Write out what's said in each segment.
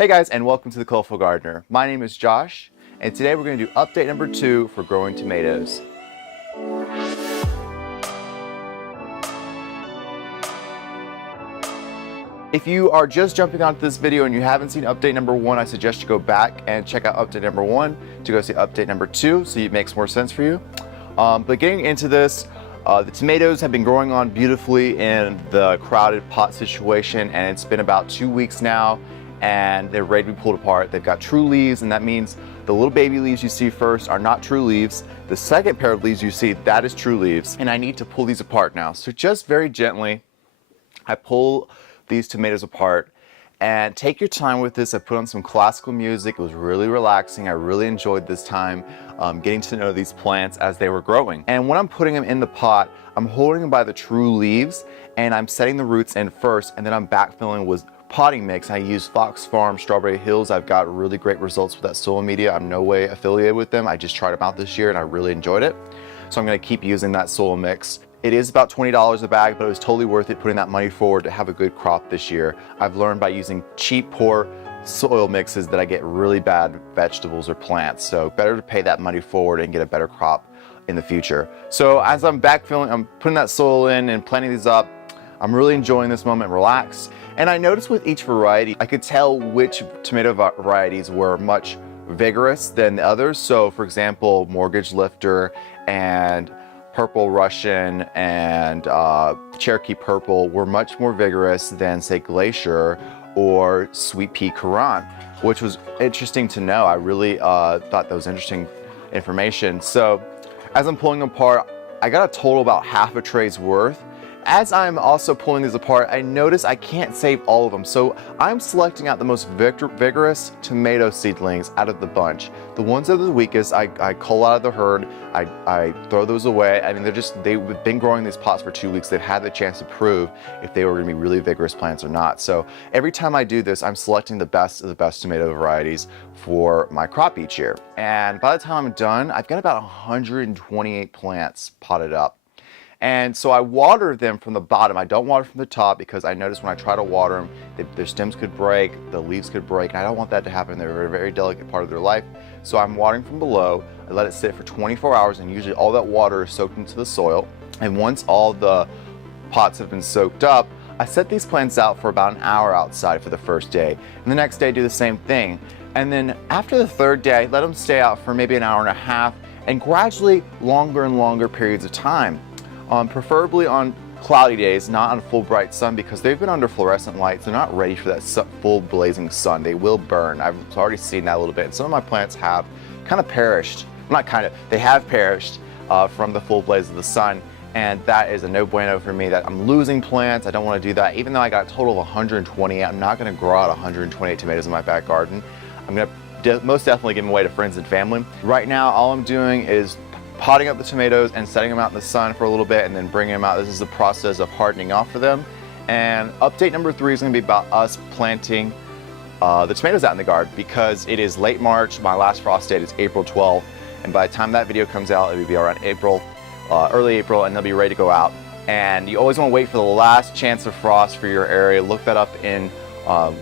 Hey guys, and welcome to the Colorful Gardener. My name is Josh, and today we're going to do update number 2 for growing tomatoes. If you are just jumping onto this video and you haven't seen update number 1, I suggest you go back and check out update number 1 to go see update number 2 so it makes more sense for you. But getting into this, the tomatoes have been growing on beautifully in the crowded pot situation, and it's been about 2 weeks now, and they're ready to be pulled apart. They've got true leaves, and that means the little baby leaves you see first are not true leaves. The second pair of leaves you see, that is true leaves, and I need to pull these apart now. So just very gently, I pull these tomatoes apart, and take your time with this. I put on some classical music. It was really relaxing. I really enjoyed this time getting to know these plants as they were growing. And when I'm putting them in the pot, I'm holding them by the true leaves, and I'm setting the roots in first, and then I'm backfilling with potting mix. I use Fox Farm Strawberry Hills. I've got really great results with that soil media. I'm no way affiliated with them. I just tried them out this year and I really enjoyed it. So I'm gonna keep using that soil mix. It is about $20 a bag, but it was totally worth it putting that money forward to have a good crop this year. I've learned by using cheap, poor soil mixes that I get really bad vegetables or plants. So better to pay that money forward and get a better crop in the future. So as I'm backfilling, I'm putting that soil in and planting these up. I'm really enjoying this moment, relaxed. And I noticed with each variety, I could tell which tomato varieties were much vigorous than the others. So for example, Mortgage Lifter and Purple Russian and Cherokee Purple were much more vigorous than, say, Glacier or Sweet Pea Courant, which was interesting to know. I really thought that was interesting information. So as I'm pulling them apart, I got a total about half a tray's worth. As I'm also pulling these apart, I notice I can't save all of them. So I'm selecting out the most vigorous tomato seedlings out of the bunch. The ones that are the weakest, I cull out of the herd. I throw those away. I mean, they've been growing these pots for 2 weeks. They've had the chance to prove if they were gonna be really vigorous plants or not. So every time I do this, I'm selecting the best of the best tomato varieties for my crop each year. And by the time I'm done, I've got about 128 plants potted up. And so I water them from the bottom. I don't water from the top because I notice when I try to water them, their stems could break, the leaves could break, and I don't want that to happen. They're a very delicate part of their life. So I'm watering from below. I let it sit for 24 hours, and usually all that water is soaked into the soil. And once all the pots have been soaked up, I set these plants out for about an hour outside for the first day. And the next day, do the same thing. And then after the third day, let them stay out for maybe an hour and a half, and gradually longer and longer periods of time. Preferably on cloudy days, not on full bright sun, because they've been under fluorescent lights. They're not ready for that full blazing sun. They will burn. I've already seen that a little bit. And some of my plants have kind of perished. Not kind of, they have perished from the full blaze of the sun. And that is a no bueno for me, that I'm losing plants. I don't want to do that. Even though I got a total of 120, I'm not going to grow out 128 tomatoes in my back garden. I'm going to most definitely give them away to friends and family. Right now, all I'm doing is potting up the tomatoes and setting them out in the sun for a little bit and then bringing them out. This is the process of hardening off for them. And update number 3 is going to be about us planting the tomatoes out in the garden, because it is late March. My last frost date is April 12th. And by the time that video comes out, it will be around April, early April, and they'll be ready to go out. And you always want to wait for the last chance of frost for your area. Look that up in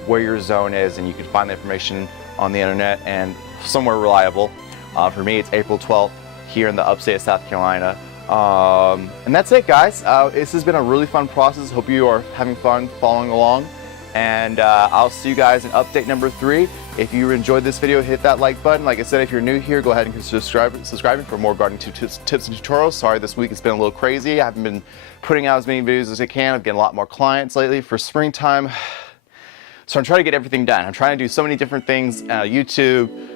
where your zone is, and you can find the information on the internet and somewhere reliable. For me, it's April 12th. Here in the upstate of South Carolina. And that's it, guys. This has been a really fun process. Hope you are having fun following along. And I'll see you guys in update number 3. If you enjoyed this video, hit that like button. Like I said, if you're new here, go ahead and consider subscribing for more gardening tips and tutorials. Sorry, this week it's been a little crazy. I haven't been putting out as many videos as I can. I've getting a lot more clients lately for springtime. So I'm trying to get everything done. I'm trying to do so many different things, YouTube,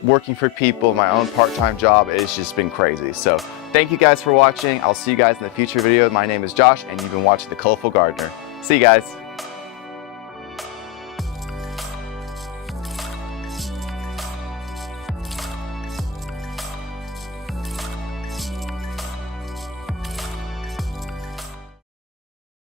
working for people, my own part-time job. It's just been crazy. So thank you guys for watching. I'll see you guys in the future video. My name is Josh, and you've been watching The Colorful Gardener. See you guys.